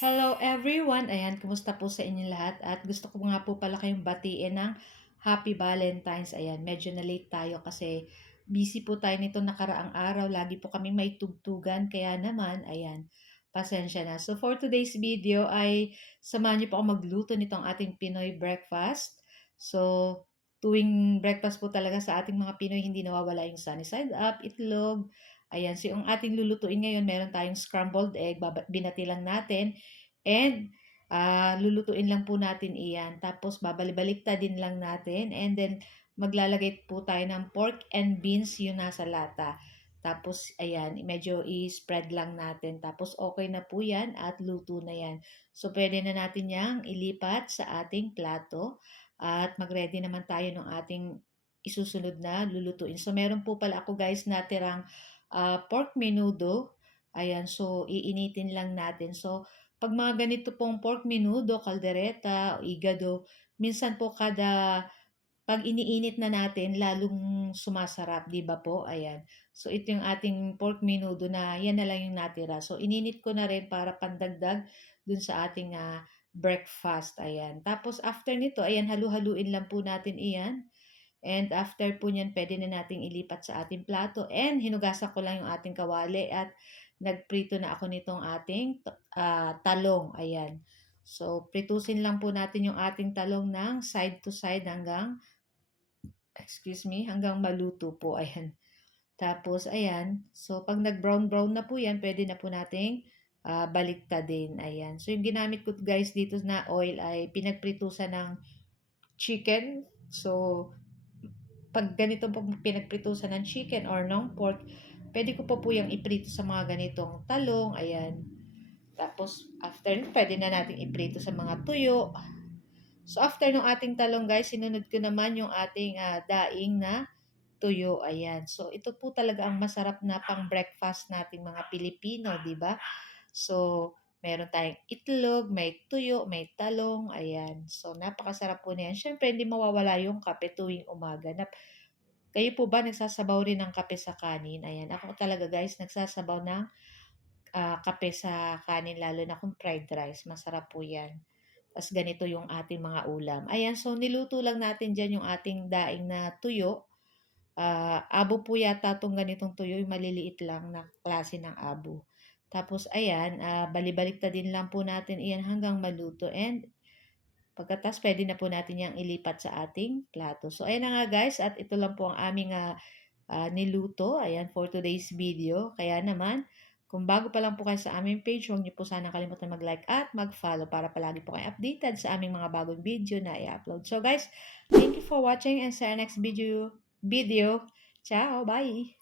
Hello everyone! Ayan, kumusta po sa inyo lahat? At gusto ko nga po pala kayong batiin ng Happy Valentine's. Ayan, medyo na late tayo kasi busy po tayo nito nakaraang araw. Lagi po kami may tugtugan. Kaya naman, ayan, pasensya na. So for today's video ay samahan niyo po ako magluto nitong ating Pinoy breakfast. So tuwing breakfast po talaga sa ating mga Pinoy, hindi nawawala yung sunny side up, itlog. Ayan, so yung ating lulutuin ngayon, meron tayong scrambled egg, binati lang natin. And lulutuin lang po natin iyan. Tapos din lang natin. And then maglalagay po tayo ng pork and beans yung nasa lata. Tapos ayan, medyo i-spread lang natin. Tapos okay na po yan at luto na yan. So pwede na natin yang ilipat sa ating plato. At mag-ready naman tayo ng ating isusunod na lulutuin. So meron po pala ako guys natirang pork menudo. Ayan, so iinitin lang natin. So pag mga ganito pong pork menudo, kaldereta, o igado, minsan po pag iniinit na natin, lalong sumasarap, di ba po? Ayan. So, ito yung ating pork menudo na yan na lang yung natira. So, ininit ko na rin para pandagdag dun sa ating breakfast. Ayan. Tapos, after nito, ayan, halu-haluin lang po natin iyan. And after po niyan, pwede na nating ilipat sa ating plato. And hinugasan ko lang yung ating kawali at nagprito na ako nitong ating talong. Ayan. So, pritusin lang po natin yung ating talong ng side to side hanggang maluto po. Ayan. Tapos, ayan. So, pag nag-brown-brown na po yan, pwede na po nating baliktadin. Ayan. So, yung ginamit ko guys dito na oil ay pinagpritusan ng chicken. So, pag ganito po pinagpritusan ng chicken or ng pork, pwede ko po yung iprito sa mga ganitong talong, ayan. Tapos, after, pwede na natin iprito sa mga tuyo. So, after ng ating talong, guys, sinunod ko naman yung ating daing na tuyo, ayan. So, ito po talaga ang masarap na pang-breakfast nating mga Pilipino, di ba? So, meron tayong itlog, may tuyo, may talong, ayan. So, napakasarap po niyan. Siyempre, hindi mawawala yung kape tuwing umaga. Kayo po ba nagsasabaw rin ng kape sa kanin? Ayan, ako talaga guys, nagsasabaw ng kape sa kanin, lalo na kung fried rice. Masarap po yan. Tapos ganito yung ating mga ulam. Ayan, so niluto lang natin dyan yung ating daing na tuyo. Abo po yata itong ganitong tuyo, yung maliliit lang na klase ng abo. Tapos ayan, balibalik din lang po natin iyan hanggang maluto. And pagkatas, pwede na po natin yang ilipat sa ating plato. So, ayan na nga guys, at ito lang po ang aming niluto. Ayan, for today's video. Kaya naman, kung bago pa lang po kayo sa aming page, huwag niyo po sana kalimutan mag-like at mag-follow para palagi po kayo updated sa aming mga bagong video na i-upload. So guys, thank you for watching and sa next video. Ciao, bye!